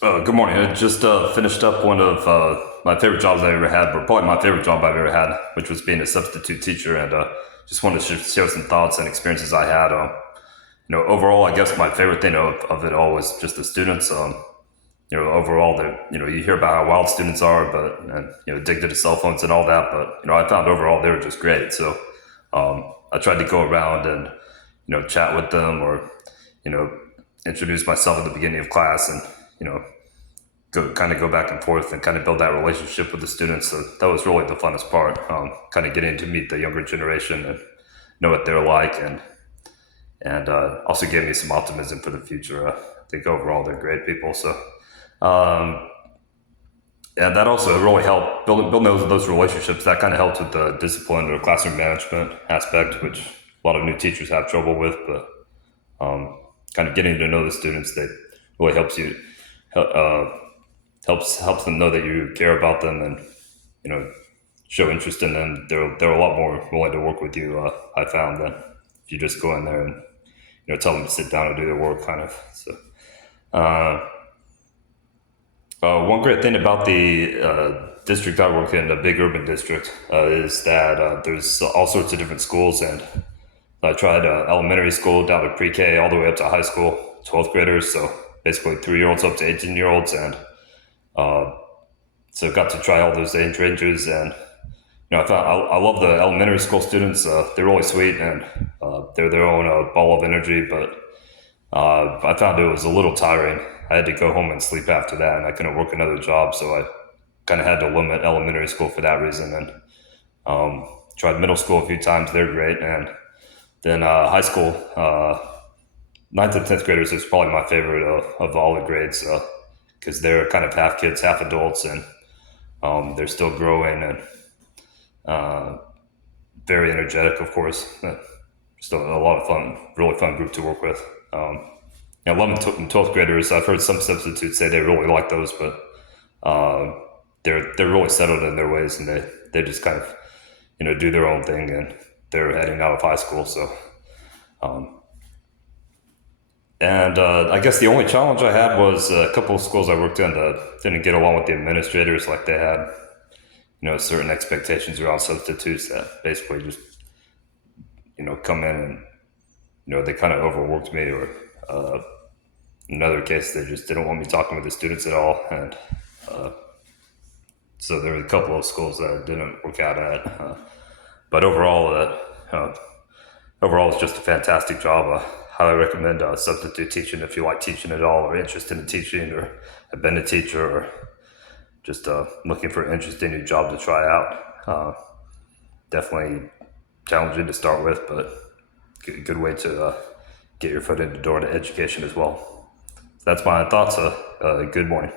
Good morning. I just finished up one of my favorite jobs I ever had, or probably my favorite job I've ever had, which was being a substitute teacher, and just wanted to share some thoughts and experiences I had. Overall, I guess my favorite thing of it all was just the students. Overall, you hear about how wild students are, but and addicted to cell phones and all that. But I found overall they were just great. So I tried to go around and chat with them, or you know introduce myself at the beginning of class, and go back and forth and kind of build that relationship with the students. So that was really the funnest part. Kind of getting to meet the younger generation and know what they're like, and also gave me some optimism for the future. I think overall they're great people. So um, and that also really helped building those relationships. That kind of helped with the discipline or classroom management aspect, which a lot of new teachers have trouble with. But kind of getting to know the students, that really uh, helps them know that you care about them, and you know show interest in them. They're a lot more willing to work with you. I found that if you just go in there and tell them to sit down and do their work, kind of. So uh, one great thing about the district I work in, a big urban district, is that there's all sorts of different schools, and I tried elementary school down to pre-K all the way up to high school, 12th graders. So basically 3-year-olds up to 18-year-olds, and so got to try all those age ranges. And I love the elementary school students. They're really sweet, and they're their own ball of energy. But I found it was a little tiring. I had to go home and sleep after that, and I couldn't work another job. So I kind of had to limit elementary school for that reason. And tried middle school a few times. They're great. And then high school, ninth and 10th graders is probably my favorite of all the grades, because they're kind of half kids, half adults, and they're still growing, and very energetic, of course. Just a lot of fun, really fun group to work with. 11th and 12th graders, I've heard some substitutes say they really like those, but they're really settled in their ways, and they just kind of do their own thing, and they're heading out of high school. So and I guess the only challenge I had was a couple of schools I worked in that didn't get along with the administrators. Like they had certain expectations around substitutes that basically just come in and they kind of overworked me, or in another case they just didn't want me talking with the students at all. And so there were a couple of schools that didn't work out at. But overall, it's just a fantastic job. Highly recommend substitute teaching if you like teaching at all, or interested in teaching, or have been a teacher, or just looking for an interesting new job to try out. Definitely challenging to start with, but good way to get your foot in the door to education as well. So that's my thoughts. Good morning.